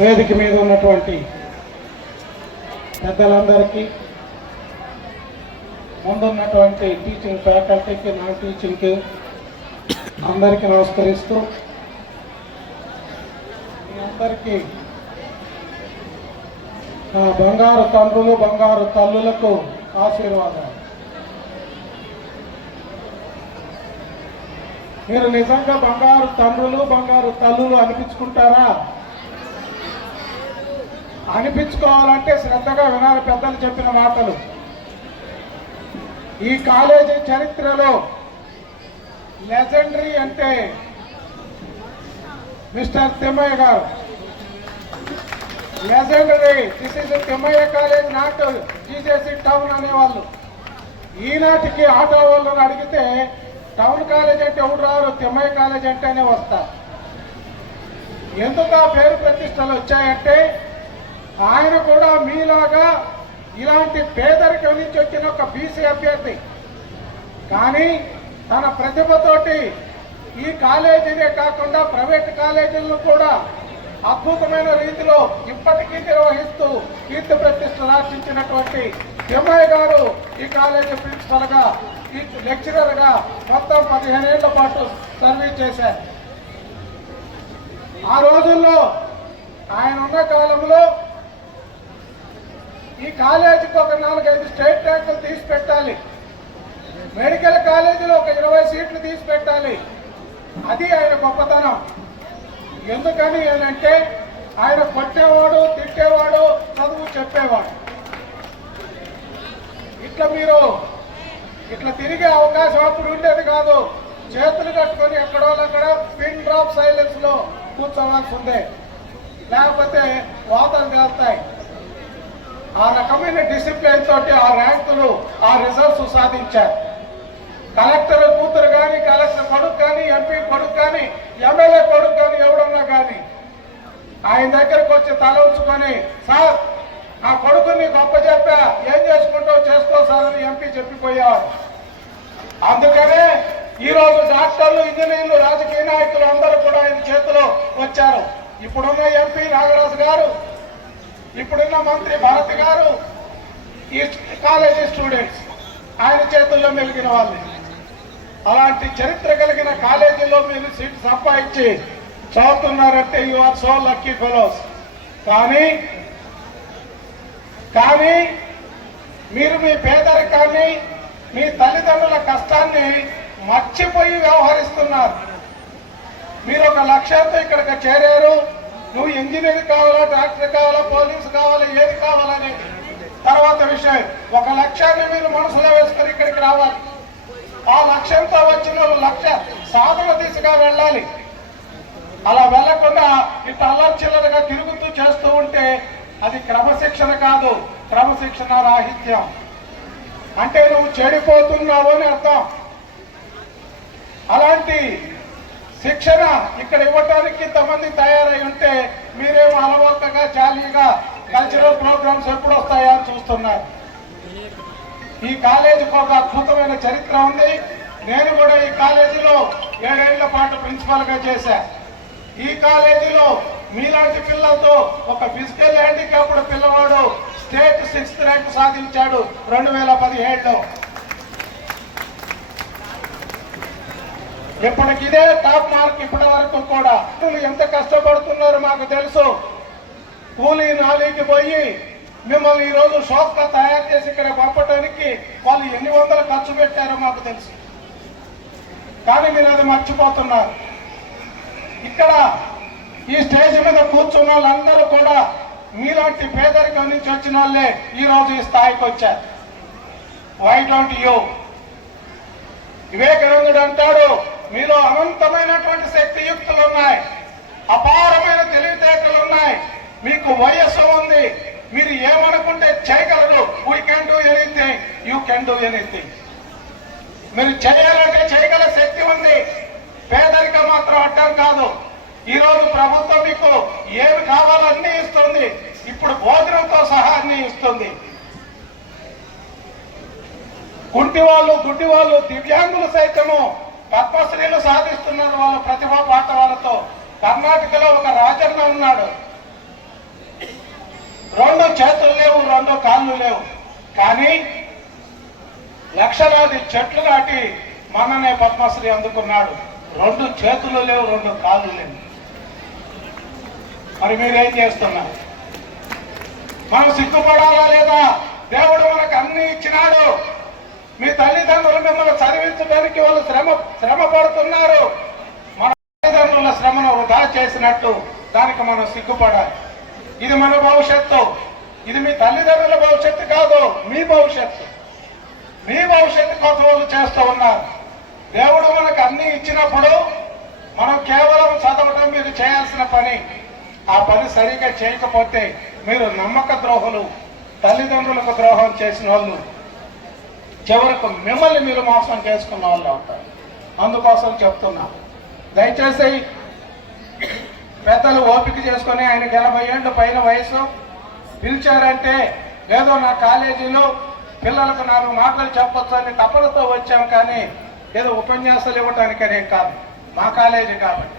వేదిక మీద ఉన్నటువంటి పెద్దలందరికీ, ముందున్నటువంటి టీచింగ్ ఫ్యాకల్టీకి, నాన్ టీచింగ్కి అందరికీ నమస్కరిస్తూ మీ అందరికీ నా బంగారు తండ్రులు బంగారు తల్లులకు ఆశీర్వాదాలు. మీరు నిజంగా బంగారు తండ్రులు బంగారు తల్లులు అనిపించుకుంటారా? అనిపించుకోవాలంటే శ్రద్ధగా వినాలి పెద్దలు చెప్పిన మాటలు. ఈ కాలేజీ చరిత్రలో లెజెండరీ అంటే మిస్టర్ తిమ్మయ్య గారు. Legendary, this is Thimmaiah college, not GJC town అనేవాళ్ళు. ఈనాటికి ఆటో వాళ్ళని అడిగితే టౌన్ కాలేజ్ అంటే ఎవరు రారు, తిమ్మయ్య కాలేజ్ అంటేనే వస్తారు. ఎందుకు ఆ పేరు ప్రతిష్టలు వచ్చాయంటే ఆయన కూడా మీలాగా ఇలాంటి పేదరికం నుంచి వచ్చిన ఒక బీసీ అభ్యర్థి. కానీ తన ప్రతిభతోటి ఈ కాలేజీనే కాకుండా ప్రైవేట్ కాలేజీలను కూడా అద్భుతమైన రీతిలో ఇప్పటికీ నిర్వహిస్తూ కీర్తి ప్రతిష్టలు ఆర్జించినటువంటి తిమ్మయ్య గారు ఈ కాలేజీ ప్రిన్సిపల్గా, ఈ లెక్చరర్గా మొత్తం 15 ఏళ్ల పాటు సర్వీస్ చేశారు. ఆ రోజుల్లో ఆయన ఉన్న కాలంలో ఈ కాలేజీకి ఒక 4-5 స్టేట్ ర్యాంకులు తీసి పెట్టాలి, మెడికల్ కాలేజీలో ఒక 20 సీట్లు తీసి పెట్టాలి. అది ఆయన గొప్పతనం. ఎందుకని ఏంటంటే ఆయన కొట్టేవాడు, తిట్టేవాడు, చదువు చెప్పేవాడు. మీరు ఇట్లా తిరిగే అవకాశం అప్పుడు ఉండేది కాదు. చేతులు కట్టుకొని ఎక్కడోళ్ళక్కడ పిన్ డ్రాప్ సైలెన్స్ లో కూర్చోవాల్సి ఉంది, లేకపోతే వాతలు తేలుతాయి. ఆ రకమైన డిసిప్లిన్ తోటి ఆ ర్యాంకులు, ఆ రిజల్ట్స్ సాధించారు. కలెక్టర్ కూతురు కానీ, కలెక్టర్ కొడుకు కానీ, ఎంపీ కొడుకు కానీ, ఎమ్మెల్యే కొడుకు కానీ ఎవడున్నా కానీ ఆయన దగ్గరకు వచ్చి తల ఉంచుకొని, సార్ ఆ కొడుకుని గొప్ప చెప్పా, ఏం చేసుకుంటావు చేసుకో సార్ అని ఎంపీ చెప్పిపోయారు. అందుకనే ఈరోజు డాక్టర్లు, ఇంజనీర్లు, రాజకీయ నాయకులు అందరూ కూడా ఆయన చేతిలో వచ్చారు. ఇప్పుడున్న ఎంపీ నాగరాజు గారు, ఇప్పుడున్న మంత్రి భరత్ గారు ఈ కాలేజీ స్టూడెంట్స్ ఆయన చేతుల్లో మెలిగిన వాళ్ళు. అలాంటి చరిత్ర కలిగిన కాలేజీలో మీరు సీట్ సంపాదించి చదువుతున్నారంటే you are so lucky fellows. కానీ మీరు మీ పేదరికాన్ని, మీ తల్లిదండ్రుల కష్టాన్ని మర్చిపోయి వ్యవహరిస్తున్నారు. మీరు ఒక లక్ష్యంతో ఇక్కడికి చేరారు. నువ్వు ఇంజనీర్ కావాలా, డాక్టర్ కావాలా, పోలీసు కావాలా, ఏది కావాలనేది తర్వాత విషయం. ఒక లక్ష్యాన్ని మీరు మనసులో వేసుకొని ఇక్కడికి రావాలి. ఆ లక్ష్యంతో వచ్చిన లక్ష్య సాధన దిశగా వెళ్ళాలి. అలా వెళ్లకుండా ఇట్లా అల్లర్చిల్లరగా తిరుగుతూ చేస్తూ ఉంటే అది క్రమశిక్షణ కాదు, క్రమశిక్షణ రాహిత్యం. అంటే నువ్వు చెడిపోతున్నావు అని అర్థం. అలాంటి శిక్షణ ఇక్కడ ఇవ్వటానికి ఇంతమంది తయారై ఉంటే మీరేమో అలవోకగా జాలీగా కల్చరల్ ప్రోగ్రామ్స్ ఎప్పుడు వస్తాయా అని చూస్తున్నారు. ఈ కాలేజీకి ఒక అద్భుతమైన చరిత్ర ఉంది. నేను కూడా ఈ కాలేజీలో 7 ఏళ్ల పాటు ప్రిన్సిపల్ గా చేశా. ఈ కాలేజీలో మీలాంటి పిల్లలతో ఒక ఫిజికల్ హ్యాండిక్యాప్డ్ పిల్లవాడు స్టేట్ 6th ర్యాంక్ సాధించాడు 2017లో. ఇప్పటికిదే టాప్ మార్క్. ఇప్పటి వరకు కూడా ఎంత కష్టపడుతున్నారో మాకు తెలుసు. కూలీ నాలీకి పోయి మిమ్మల్ని ఈరోజు షాప్గా తయారు చేసి ఇక్కడ పంపడానికి వాళ్ళు ఎన్ని వందలు ఖర్చు పెట్టారో మాకు తెలుసు. కానీ మీరు అది మర్చిపోతున్నారు. ఇక్కడ ఈ స్టేజ్ మీద కూర్చున్న వాళ్ళందరూ కూడా మీలాంటి పేదరికం నుంచి వచ్చిన వాళ్ళే ఈరోజు ఈ స్థాయికి వచ్చారు. Why don't you? వివేకానందుడు అంటాడు, మీలో అనంతమైనటువంటి శక్తియుక్తులు ఉన్నాయి, అపారమైన తెలివితేటలు ఉన్నాయి, మీకు వయస్సు ఉంది, మీరు ఏమనుకుంటే చేయగలరు. We can do anything, you can do anything. మీరు చేయాలంటే చేయగల శక్తి ఉంది. పేదరికం మాత్రం అడ్డం కాదు. ఈరోజు ప్రభుత్వం మీకు ఏమి కావాలో అన్ని ఇస్తుంది. ఇప్పుడు భోజనంతో సహా అన్ని ఇస్తుంది. గుడ్డి వాళ్ళు దివ్యాంగులు సైతము పద్మశ్రీలు సాధిస్తున్నారు వాళ్ళ ప్రతిభా పాఠవాలతో. కర్ణాటకలో ఒక రాజన్న ఉన్నాడు, రెండు చేతులు లేవు, రెండు కాళ్ళు లేవు, కానీ లక్షలాది చెట్లు నాటి మననే పద్మశ్రీ అందుకున్నాడు. రెండు చేతులు లేవు, రెండు కాళ్ళు లేవు. మరి మీరేం చేస్తున్నారు? మనం సిగ్గుపడాలా లేదా? దేవుడు మనకు అన్ని ఇచ్చినాడు. మీ తల్లిదండ్రులు మిమ్మల్ని చదివించడానికి వాళ్ళు శ్రమ పడుతున్నారు. మన తల్లిదండ్రుల శ్రమను వృధా చేసినట్టు దానికి మనం సిగ్గుపడాలి. ఇది మన భవిష్యత్తు. ఇది మీ తల్లిదండ్రుల భవిష్యత్తు కాదు, మీ భవిష్యత్తు. మీ భవిష్యత్తు కోసం వాళ్ళు చేస్తూ ఉన్నారు. దేవుడు మనకు అన్ని ఇచ్చినప్పుడు మనం కేవలం చదవటం మీరు చేయాల్సిన పని. ఆ పని సరిగా చేయకపోతే మీరు నమ్మక ద్రోహులు, తల్లిదండ్రులకు ద్రోహం చేసిన వాళ్ళు, చివరకు మిమ్మల్ని మీరు మోసం చేసుకున్న వాళ్ళు అవుతారు. అందుకోసం చెప్తున్నా, దయచేసి పెద్దలు ఓపిక చేసుకొని, ఆయనకి 80 ఏళ్ళు పైన వయసు, పిలిచారంటే ఏదో నా కాలేజీలో పిల్లలకు 4 మాటలు చెప్పొచ్చు అని తపనతో వచ్చాం, కానీ ఏదో ఉపన్యాసాలు ఇవ్వటానికనే కాదు. మా కాలేజీ కాబట్టి,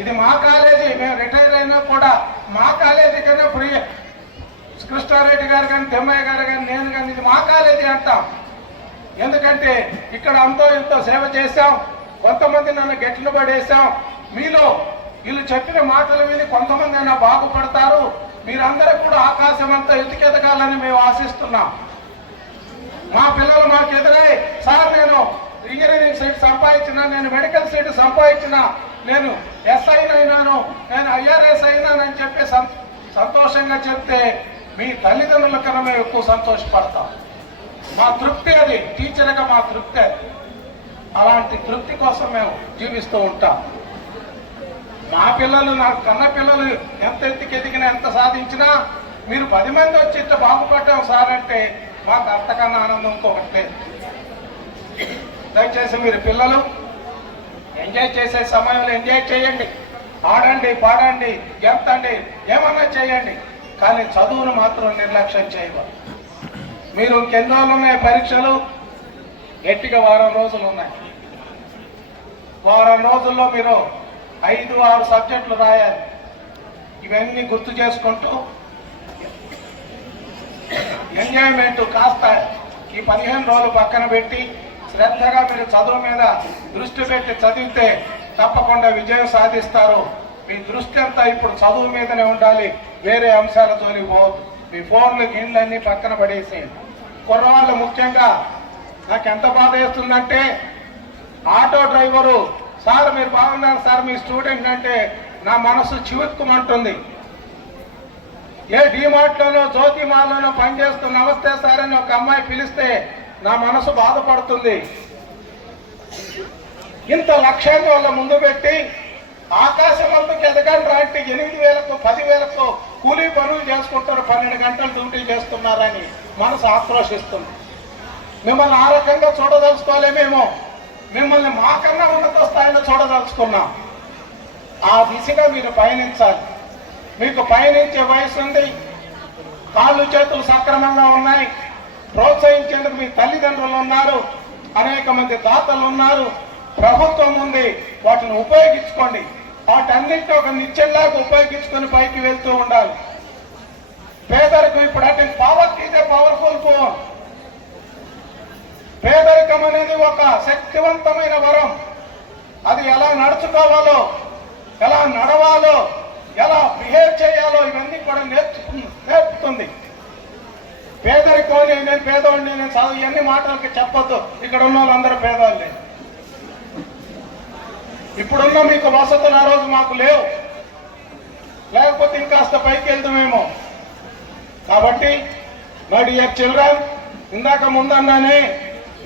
ఇది మా కాలేజీ. మేము రిటైర్ అయినా కూడా మా కాలేజీ కన్నా ఫ్రీ. కృష్ణారెడ్డి గారు కానీ, తిమ్మయ్య గారు కానీ, నేను కానీ, ఇది మా కాలేజీ అంటాం. ఎందుకంటే ఇక్కడ అంతో ఎంతో సేవ చేశాం. కొంతమంది నన్ను గెట్లు పడేశాం. మీలో వీళ్ళు చెప్పిన మాటలు విని కొంతమంది అయినా బాగుపడతారు. మీరందరూ కూడా ఆకాశం అంతా ఎత్తుకెదగాలని మేము ఆశిస్తున్నాం. మా పిల్లలు మాకు ఎదురై, సార్ నేను ఇంజనీరింగ్ సీట్ సంపాదించిన, నేను మెడికల్ సీట్ సంపాదించిన, నేను ఎస్ఐ అయినాను, నేను IRS అయినానని చెప్పి సంతోషంగా చెప్తే మీ తల్లిదండ్రుల కన్నా మేము ఎక్కువ సంతోషపడతాం. మా తృప్తి అది, టీచర్గా మా తృప్తి అది. అలాంటి తృప్తి కోసం మేము జీవిస్తూ ఉంటాం. మా పిల్లలు, నా కన్న పిల్లలు ఎంత ఎత్తుకి ఎదిగినా, ఎంత సాధించినా మీరు 10 మంది వచ్చి ఇంత బాగుపడ్డాం సార్ అంటే మాకు అంతకన్నా ఆనందం ఇంకొకటి లేదు. దయచేసి మీరు పిల్లలు ఎంజాయ్ చేసే సమయంలో ఎంజాయ్ చేయండి, ఆడండి, పాడండి, గెంతండి, ఏమన్నా చేయండి, కానీ చదువును మాత్రం నిర్లక్ష్యం చేయవద్దు. మీరు ఇంకెన్ని రోజులు ఉన్నాయి పరీక్షలు? గట్టిగా 1 వారం రోజులు ఉన్నాయి. 1 వారం రోజుల్లో మీరు 5-6 సబ్జెక్టులు రాయాలి. ఇవన్నీ గుర్తు చేసుకుంటూ ఎంజాయ్మెంట్ కాస్త ఈ 15 రోజులు పక్కన పెట్టి శ్రద్ధగా మీరు చదువు మీద దృష్టి పెట్టి చదివితే తప్పకుండా విజయం సాధిస్తారు. మీ దృష్టి అంతా ఇప్పుడు చదువు మీదనే ఉండాలి, వేరే అంశాల జోలికి పోవద్దు. మీ ఫోన్లు గిన్నెలన్నీ పక్కన పడేసేయండి. కుర్రవాళ్ళు ముఖ్యంగా నాకు ఎంత బాధ వేస్తుందంటే, ఆటో డ్రైవరు సార్ మీరు బాగున్నారు సార్ మీ స్టూడెంట్ అంటే నా మనసు చివుక్కుమంటుంది. ఏ డీమార్ట్లోనో జ్యోతి మాల్లోనో పనిచేస్తూ నమస్తే సార్ అని ఒక అమ్మాయి పిలిస్తే నా మనసు బాధపడుతుంది. ఇంత లక్ష్యాన్ని వాళ్ళ ముందు పెట్టి ఆకాశం అంతకు ఎదగండి రాంటి 8,000కు 10,000కు కూలీ పనులు చేసుకుంటారు, 12 గంటలు డ్యూటీ చేస్తున్నారని మనసు ఆక్రోషిస్తుంది. మిమ్మల్ని ఆ రకంగా చూడదలుచుకోలేమేమో, మిమ్మల్ని మాకన్నా ఉన్నత స్థాయిలో చూడదలుచుకున్నాం. ఆ దిశగా మీరు పయనించాలి. మీకు పయనించే వయసు ఉంది, కాళ్ళు చేతులు సక్రమంగా ఉన్నాయి, ప్రోత్సహించేందుకు మీ తల్లిదండ్రులు ఉన్నారు, అనేక మంది దాతలు ఉన్నారు, ప్రభుత్వం ఉంది. వాటిని ఉపయోగించుకోండి. వాటన్నింటినీ ఒక నిత్యంలాగా ఉపయోగించుకొని పైకి వెళ్తూ ఉండాలి. పేదరికం ఇప్పుడు అంటే పావర్టీ ఇదే పవర్ఫుల్ ఫోన్. పేదరికం అనేది ఒక శక్తివంతమైన వరం. అది ఎలా నడుచుకోవాలో, ఎలా నడవాలో, ఎలా బిహేవ్ చేయాలో ఇవన్నీ కూడా నేర్పుతుంది. పేదరికం నేను పేదవాడిని, నేను చదువు ఇవన్నీ మాటలకి చెప్పొద్దు. ఇక్కడ ఉన్న వాళ్ళందరూ పేదవాళ్ళే. ఇప్పుడున్న మీకు వసతులు ఆ రోజు మాకు లేవు, లేకపోతే ఇంకాస్త పైకి వెళ్తామేమో. కాబట్టి మై డియర్ చిల్డ్రన్, ఇందాక ముందన్నానే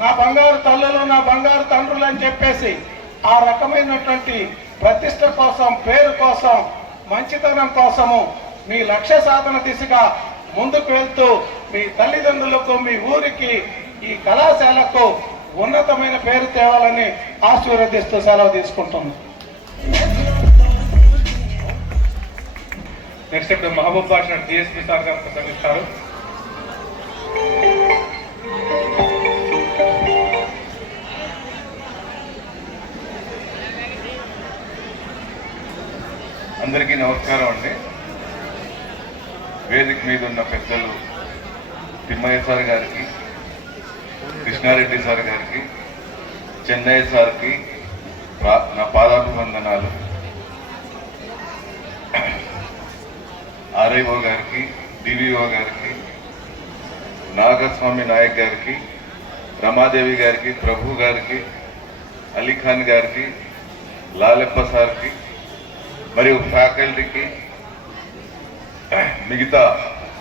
నా బంగారు తల్లులు, నా బంగారు తండ్రులు అని చెప్పేసి ఆ రకమైనటువంటి ప్రతిష్ట కోసం, పేరు కోసం, మంచితనం కోసము మీ లక్ష్య సాధన దిశగా ముందుకు వెళ్తూ మీ తల్లిదండ్రులకు, మీ ఊరికి, ఈ కళాశాలకు ఉన్నతమైన పేరు తేవాలని ఆశీర్వదిస్తూ సెలవు తీసుకుంటున్నాను. నెక్స్ట్ ఇప్పుడు మహబూబ్ బాషా డిఎస్పీ సార్ గారు ప్రసంగిస్తారు. అందరికీ నమస్కారం అండి. వేదిక మీద ఉన్న పెద్దలు తిమ్మయ్య సార్ గారికి, కృష్ణారెడ్డి సార్ గారికి, చెన్నయ్య సార్కి నా పాదాభివందనాలు. ఆర్ఐఓ గారికి, డివిఓ గారికి, నాగస్వామి నాయక్ గారికి, రమాదేవి గారికి, ప్రభు గారికి, అలీఖాన్ గారికి, లాలెప్ప సార్కి మరియు ఫ్యాకల్టీకి, మిగతా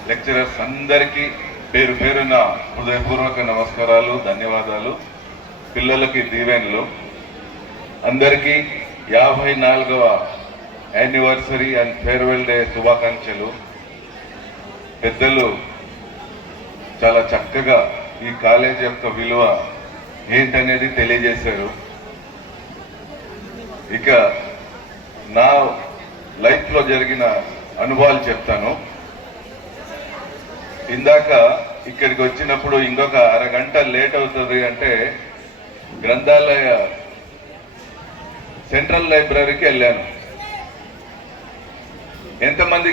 లెక్చరర్స్ అందరికీ పేరు పేరున హృదయపూర్వక నమస్కారాలు, ధన్యవాదాలు. పిల్లలకి దీవెనలు. అందరికీ 54వ యానివర్సరీ అండ్ ఫేర్వెల్ డే శుభాకాంక్షలు. పెద్దలు చాలా చక్కగా ఈ కాలేజ్ యొక్క విలువ ఏంటనేది తెలియజేశారు. ఇక నా లైఫ్లో జరిగిన అనుభవాలు చెప్తాను. ఇందాక ఇక్కడికి వచ్చినప్పుడు ఇంకొక అరగంట లేట్ అవుతుంది అంటే గ్రంథాలయ సెంట్రల్ లైబ్రరీకి వెళ్ళాను. ఎంతమంది